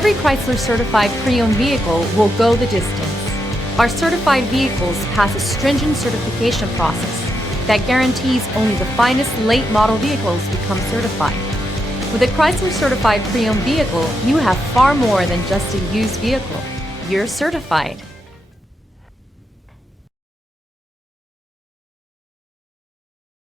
Every Chrysler certified pre-owned vehicle will go the distance. Our certified vehicles pass a stringent certification process that guarantees only the finest late model vehicles become certified. With a Chrysler certified pre-owned vehicle, you have far more than just a used vehicle. You're certified.